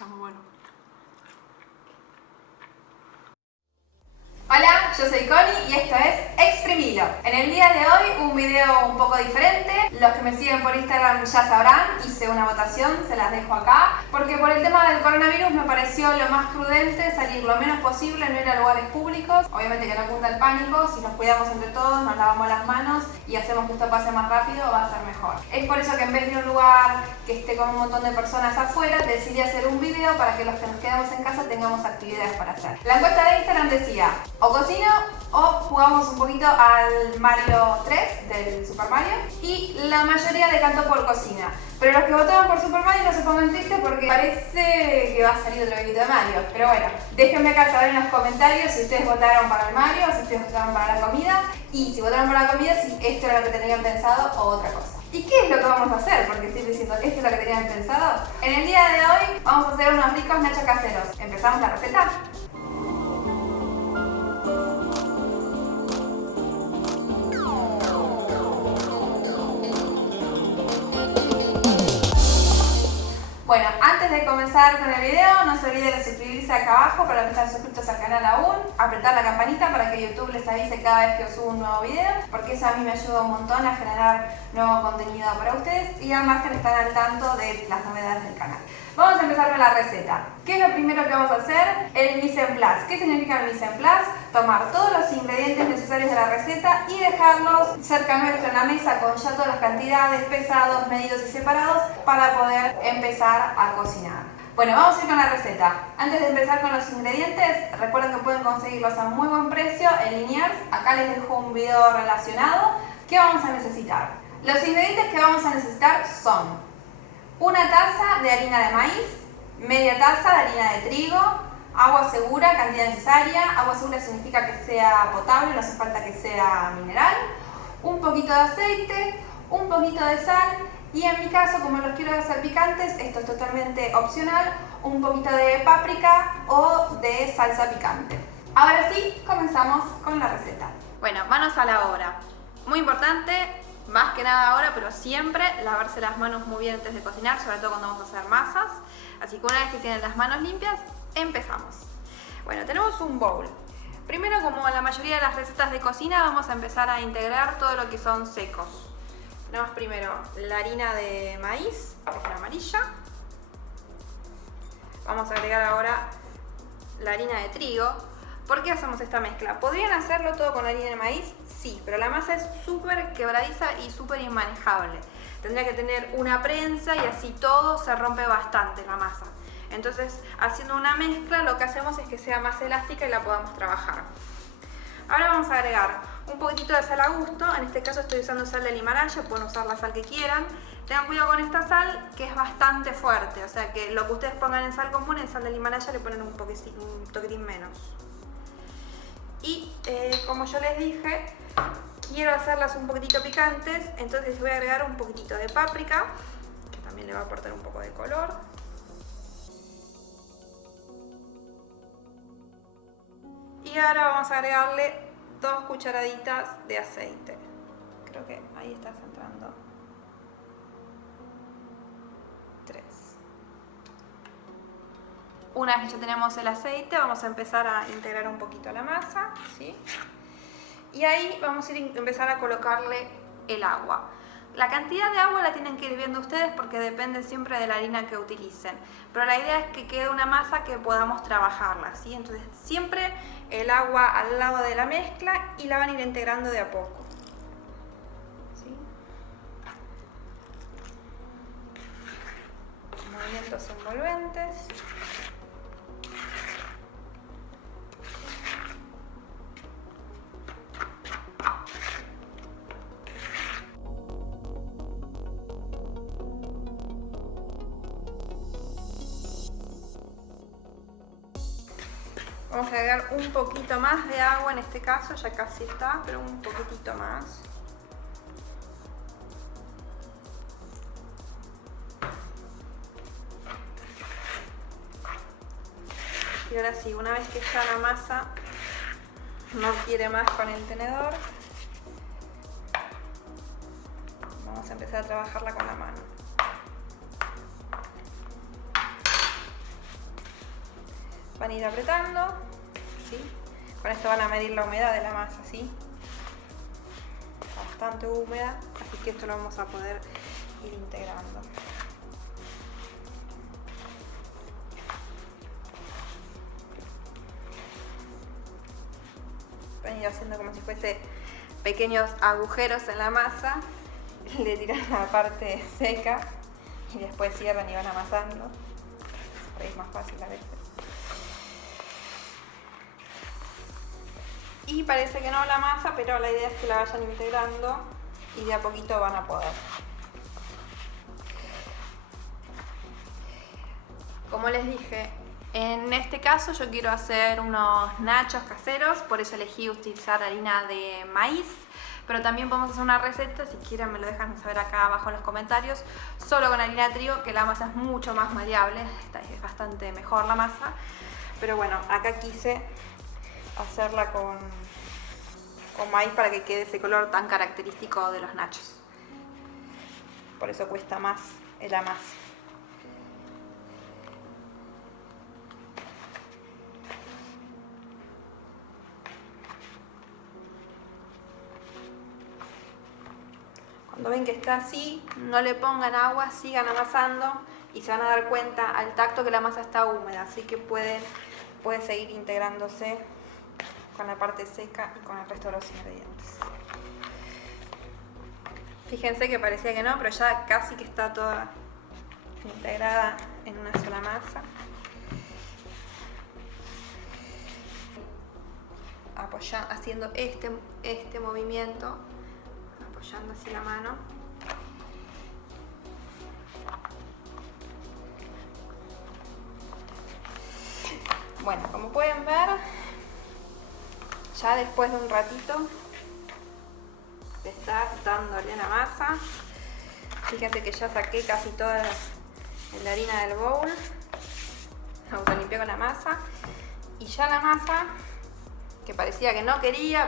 Está muy bueno. Hola, yo soy Connie y esto es Exprimilo. En el día de hoy un video un poco diferente. Los que me siguen por Instagram ya sabrán, hice una votación, se las dejo acá, porque por el tema del coronavirus me pareció lo más prudente salir lo menos posible, no ir a lugares públicos. Obviamente que no cunda el pánico, si nos cuidamos entre todos, nos lavamos las manos y hacemos que esto pase más rápido, va a ser mejor. Es por eso que en vez de un lugar que esté con un montón de personas afuera, decidí hacer un video para que los que nos quedamos en casa tengamos actividades para hacer. La encuesta de Instagram decía: o cocino o jugamos un poquito al Mario 3 del Super Mario, y la mayoría decantó por cocina. Pero los que votaron por Super Mario no se pongan tristes porque parece que va a salir otro videito de Mario. Pero bueno, déjenme acá saber en los comentarios si ustedes votaron para el Mario o si ustedes votaron para la comida, y si votaron para la comida, si esto era lo que tenían pensado o otra cosa. ¿Y qué es lo que vamos a hacer? Porque estoy diciendo, ¿esto es lo que tenían pensado? En el día de hoy vamos a hacer unos ricos nachos caseros. ¿Empezamos la receta? Bueno, antes de comenzar con el video, no se olviden de suscribirse acá abajo para los que están suscritos al canal aún, apretar la campanita para que YouTube les avise cada vez que os subo un nuevo video, porque eso a mí me ayuda un montón a generar nuevo contenido para ustedes y además que están al tanto de las novedades del canal. Vamos a empezar con la receta. ¿Qué es lo primero que vamos a hacer? El mise en place. ¿Qué significa el mise en place? Tomar todos los ingredientes necesarios de la receta y dejarlos cerca nuestra en la mesa con ya todas las cantidades, pesados, medidos y separados para poder empezar a cocinar. Bueno, vamos a ir con la receta. Antes de empezar con los ingredientes, recuerden que pueden conseguirlos a muy buen precio en Liniers. Acá les dejo un video relacionado. ¿Qué vamos a necesitar? Los ingredientes que vamos a necesitar son una taza de harina de maíz, media taza de harina de trigo, agua segura, cantidad necesaria. Agua segura significa que sea potable, no hace falta que sea mineral. Un poquito de aceite, un poquito de sal y en mi caso, como los quiero hacer picantes, esto es totalmente opcional, un poquito de páprica o de salsa picante. Ahora sí, comenzamos con la receta. Bueno, manos a la obra. Muy importante, más que nada ahora, pero siempre lavarse las manos muy bien antes de cocinar, sobre todo cuando vamos a hacer masas. Así que una vez que tienen las manos limpias, empezamos. Bueno, tenemos un bowl. Primero, como en la mayoría de las recetas de cocina, vamos a empezar a integrar todo lo que son secos. Tenemos primero la harina de maíz, que es la amarilla. Vamos a agregar ahora la harina de trigo. ¿Por qué hacemos esta mezcla? ¿Podrían hacerlo todo con la harina de maíz? Sí, pero la masa es súper quebradiza y súper inmanejable. Tendría que tener una prensa y así todo se rompe bastante la masa. Entonces, haciendo una mezcla, lo que hacemos es que sea más elástica y la podamos trabajar. Ahora vamos a agregar un poquitito de sal a gusto. En este caso estoy usando sal del Himalaya, pueden usar la sal que quieran. Tengan cuidado con esta sal, que es bastante fuerte. O sea que lo que ustedes pongan en sal común, en sal del Himalaya le ponen un toquitín menos. Y como yo les dije, quiero hacerlas un poquitito picantes, entonces les voy a agregar un poquitito de páprica, que también le va a aportar un poco de color. Y ahora vamos a agregarle 2 cucharaditas de aceite. Creo que ahí está entrando 3. Una vez que ya tenemos el aceite, vamos a empezar a integrar un poquito la masa, ¿sí? Y ahí vamos a empezar a colocarle el agua. La cantidad de agua la tienen que ir viendo ustedes porque depende siempre de la harina que utilicen. Pero la idea es que quede una masa que podamos trabajarla, ¿sí? Entonces siempre el agua al lado de la mezcla y la van a ir integrando de a poco, ¿sí? Movimientos envolventes. Vamos a agregar un poquito más de agua en este caso, ya casi está, pero un poquitito más. Y ahora sí, una vez que ya la masa no quiere más con el tenedor, vamos a empezar a trabajarla con la mano. van a ir apretando, ¿sí? Con esto van a medir la humedad de la masa, ¿sí? Está bastante húmeda, así que esto lo vamos a poder ir integrando. Van a ir haciendo como si fuese pequeños agujeros en la masa, le tiran la parte seca y después cierran y van amasando. Es más fácil a veces. Y parece que no la masa, pero la idea es que la vayan integrando y de a poquito van a poder. Como les dije, en este caso yo quiero hacer unos nachos caseros, por eso elegí utilizar harina de maíz, pero también podemos hacer una receta, si quieren me lo dejan saber acá abajo en los comentarios, solo con harina de trigo, que la masa es mucho más maleable, es bastante mejor la masa, pero bueno, acá quise hacerla con maíz para que quede ese color tan característico de los nachos. Por eso cuesta más el amas. Cuando ven que está así, no le pongan agua, sigan amasando y se van a dar cuenta al tacto que la masa está húmeda, así que puede seguir integrándose con la parte seca y con el resto de los ingredientes. Fíjense que parecía que no, pero ya casi que está toda integrada en una sola masa. Haciendo este movimiento, apoyando así la mano. Bueno, como pueden ver, ya después de un ratito de estar dándole a la masa, fíjense que ya saqué casi toda la harina del bowl, autolimpié con la masa y ya la masa, que parecía que no quería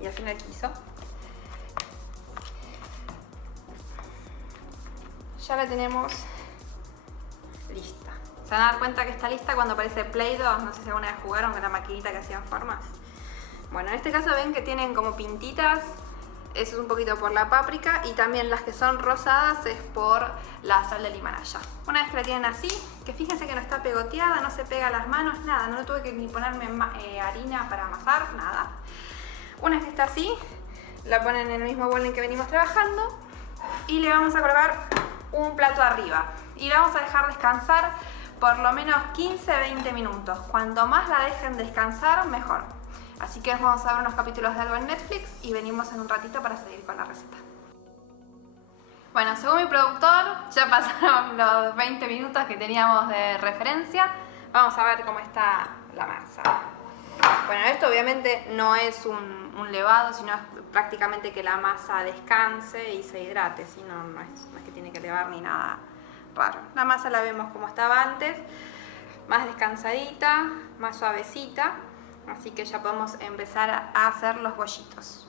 y al final quiso, ya la tenemos lista. Se van a dar cuenta que está lista cuando aparece Play-Doh, no sé si alguna vez jugaron con la maquinita que hacían formas. Bueno, en este caso ven que tienen como pintitas, eso es un poquito por la páprica y también las que son rosadas es por la sal del Himalaya. Una vez que la tienen así, que fíjense que no está pegoteada, no se pega a las manos, nada, no tuve que ni ponerme harina para amasar, nada. Una vez que está así, la ponen en el mismo bol en que venimos trabajando y le vamos a colocar un plato arriba y la vamos a dejar descansar por lo menos 15-20 minutos. Cuanto más la dejen descansar, mejor. Así que vamos a ver unos capítulos de algo en Netflix y venimos en un ratito para seguir con la receta. Bueno, según mi productor, ya pasaron los 20 minutos que teníamos de referencia. Vamos a ver cómo está la masa. Bueno, esto obviamente no es un levado, sino es prácticamente que la masa descanse y se hidrate, sino no es que tiene que levar ni nada raro. La masa la vemos como estaba antes, más descansadita, más suavecita, así que ya podemos empezar a hacer los bollitos.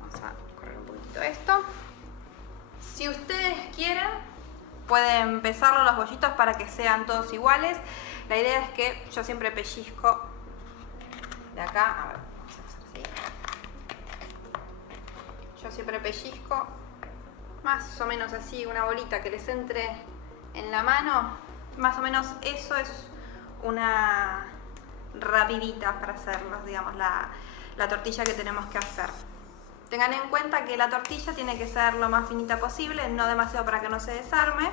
Vamos a correr un poquito esto. Si ustedes quieren, pueden empezar los bollitos para que sean todos iguales. La idea es que yo siempre pellizco de acá, a ver, vamos a hacer así. Yo siempre pellizco más o menos así, una bolita que les entre en la mano, más o menos eso es una rapidita para hacerlos, digamos, la tortilla que tenemos que hacer. Tengan en cuenta que la tortilla tiene que ser lo más finita posible, no demasiado para que no se desarme,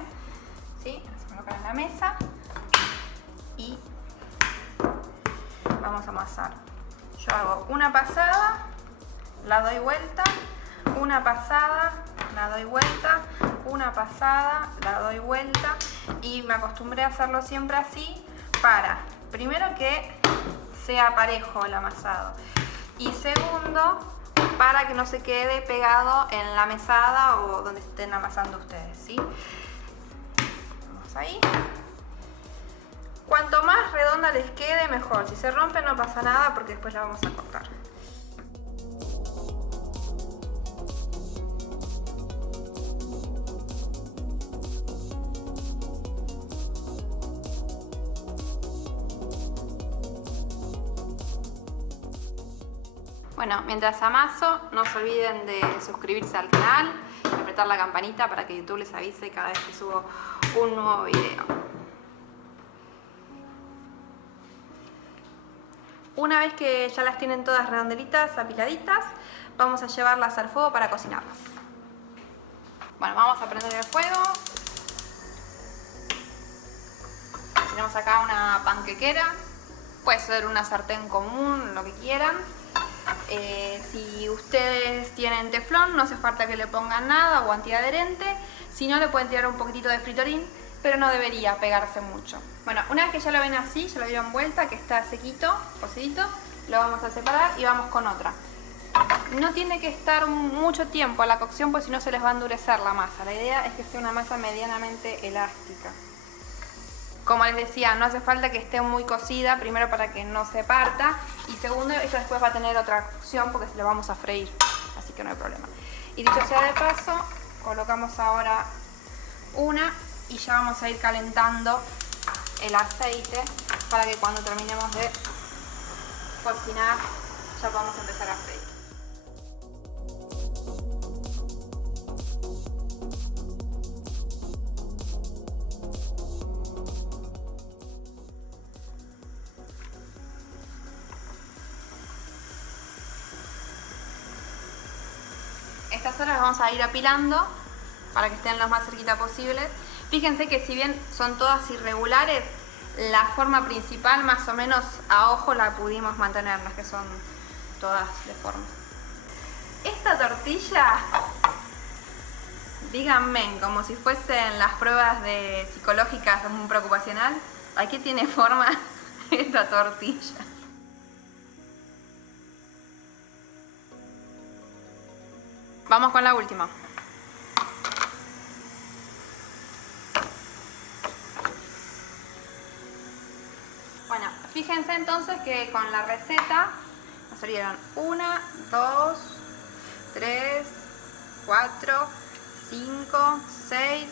¿sí? Se coloca en la mesa y vamos a amasar. Yo hago una pasada, la doy vuelta, una pasada, la doy vuelta, una pasada, la doy vuelta y me acostumbré a hacerlo siempre así para, primero, que sea parejo el amasado y segundo, para que no se quede pegado en la mesada o donde estén amasando ustedes, ¿sí? Vamos ahí. Cuanto más redonda les quede, mejor. Si se rompe no pasa nada porque después la vamos a cortar. Bueno, mientras amaso, no se olviden de suscribirse al canal y apretar la campanita para que YouTube les avise cada vez que subo un nuevo video. Una vez que ya las tienen todas redondelitas, apiladitas, vamos a llevarlas al fuego para cocinarlas. Bueno, vamos a prender el fuego. Tenemos acá una panquequera, puede ser una sartén común, lo que quieran. Si ustedes tienen teflón, no hace falta que le pongan nada o antiadherente. Si no, le pueden tirar un poquitito de fritorín, pero no debería pegarse mucho. Bueno, una vez que ya lo ven así, ya lo dieron vuelta, que está sequito, cocidito, lo vamos a separar y vamos con otra. No tiene que estar mucho tiempo a la cocción, porque si no se les va a endurecer la masa. La idea es que sea una masa medianamente elástica. Como les decía, no hace falta que esté muy cocida, primero para que no se parta, y segundo, esto después va a tener otra cocción porque se lo vamos a freír, así que no hay problema. Y dicho sea de paso, colocamos ahora una y ya vamos a ir calentando el aceite para que cuando terminemos de cocinar ya podamos empezar a freír. Estas horas las vamos a ir apilando para que estén lo más cerquita posibles. Fíjense que si bien son todas irregulares, la forma principal más o menos a ojo la pudimos mantener, no es que son todas de forma. Esta tortilla, díganme, como si fuesen las pruebas psicológicas muy preocupacional, ¿a qué tiene forma esta tortilla? Vamos con la última. Bueno, fíjense entonces que con la receta nos salieron 1, 2, 3, 4, 5, 6,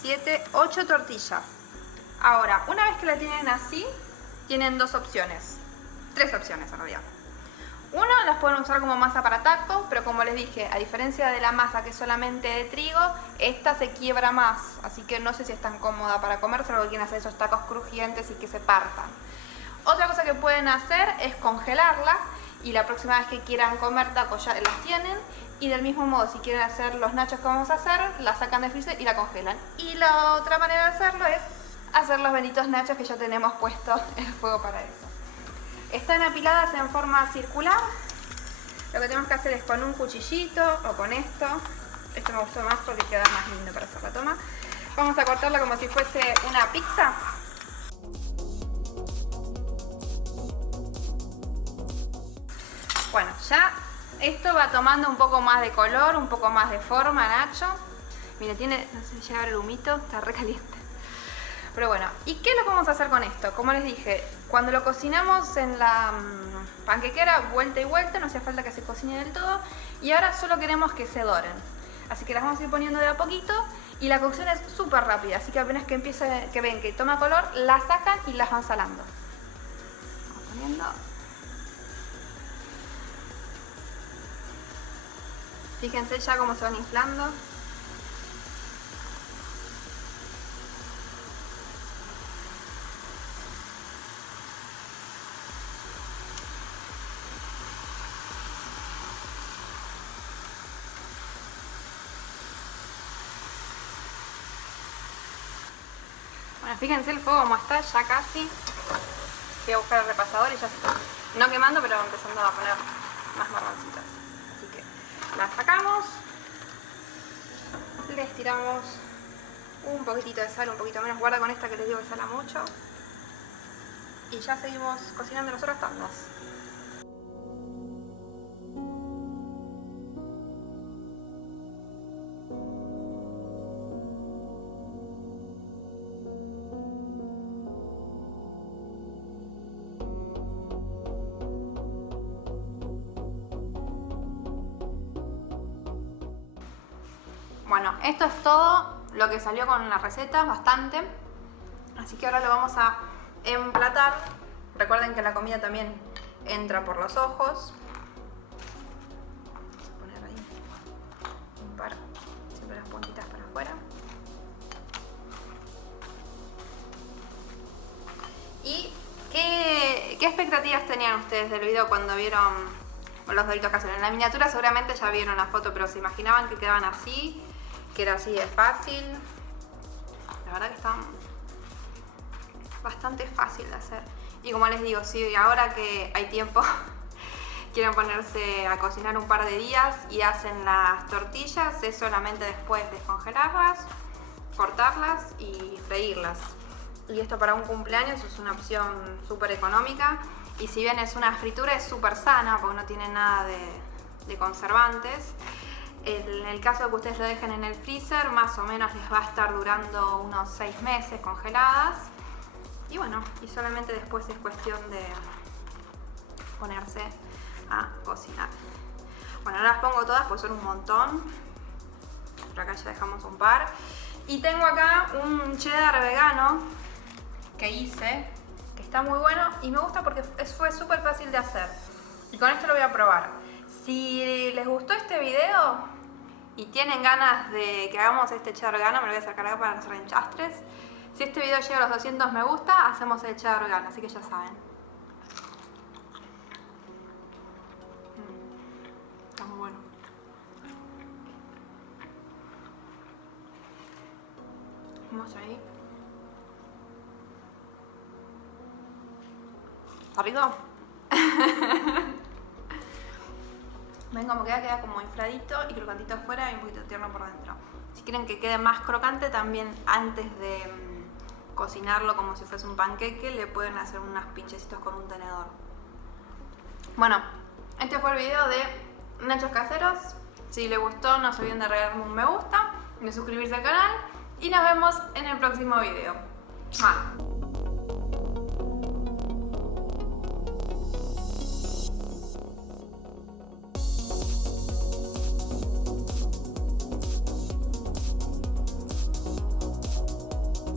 7, 8 tortillas. Ahora, una vez que la tienen así, tienen dos opciones. Tres opciones en realidad. Uno, las pueden usar como masa para tacos, pero como les dije, a diferencia de la masa que es solamente de trigo, esta se quiebra más, así que no sé si es tan cómoda para comer, solo que quieren hacer esos tacos crujientes y que se partan. Otra cosa que pueden hacer es congelarla y la próxima vez que quieran comer tacos ya las tienen, y del mismo modo si quieren hacer los nachos que vamos a hacer, la sacan de freezer y la congelan. Y la otra manera de hacerlo es hacer los benditos nachos que ya tenemos puesto el fuego para eso. Están apiladas en forma circular. Lo que tenemos que hacer es con un cuchillito o con esto. Esto me gustó más porque queda más lindo para hacer la toma. Vamos a cortarla como si fuese una pizza. Bueno, ya esto va tomando un poco más de color, un poco más de forma, Nacho. Mira, tiene, no sé si llega a ver el humito, está re caliente. Pero bueno, ¿y qué es lo que vamos a hacer con esto? Como les dije, cuando lo cocinamos en la panquequera, vuelta y vuelta, no hace falta que se cocine del todo. Y ahora solo queremos que se doren. Así que las vamos a ir poniendo de a poquito y la cocción es súper rápida. Así que apenas que empiece, que ven que toma color, la sacan y las van salando. Vamos poniendo. Fíjense ya cómo se van inflando. Bueno, fíjense el fuego como está, ya casi. Voy a buscar el repasador y ya está. No quemando, pero empezando a poner más marroncitas. Así que la sacamos. Les tiramos un poquitito de sal, un poquito menos. Guarda con esta que les digo que sala mucho. Y ya seguimos cocinando las otras tandas. Bueno, esto es todo lo que salió con la receta, bastante. Así que ahora lo vamos a emplatar. Recuerden que la comida también entra por los ojos. expectativas tenían ustedes del video cuando vieron los Doritos caseros? En la miniatura seguramente ya vieron la foto, pero ¿se imaginaban que quedaban así? ¿Que era así de fácil? La verdad que están bastante fácil de hacer. Y como les digo, si ahora que hay tiempo quieren ponerse a cocinar un par de días y hacen las tortillas, es solamente después descongelarlas, cortarlas y freírlas. Y esto para un cumpleaños es una opción súper económica, y si bien es una fritura es súper sana porque no tiene nada de conservantes. En el caso de que ustedes lo dejen en el freezer, más o menos les va a estar durando unos 6 meses congeladas. Y bueno, y solamente después es cuestión de ponerse a cocinar. Bueno, ahora las pongo todas porque son un montón. Por acá ya dejamos un par. Y tengo acá un cheddar vegano que hice, que está muy bueno y me gusta porque fue súper fácil de hacer. Y con esto lo voy a probar. Si les gustó este video y tienen ganas de que hagamos este cheddar vegano, me lo voy a acercar acá para hacer enchastres. Si este video llega a los 200 me gusta, hacemos el cheddar vegano, así que ya saben. Está muy bueno. Vamos ahí. ¿Está rico? Ven como queda como infladito y crocantito afuera y un poquito tierno por dentro. Si quieren que quede más crocante, también antes de cocinarlo como si fuese un panqueque, le pueden hacer unos pinchecitos con un tenedor. Bueno, este fue el video de nachos caseros. Si les gustó, no se olviden de regalarme un me gusta, de suscribirse al canal y nos vemos en el próximo video. ¡Mua!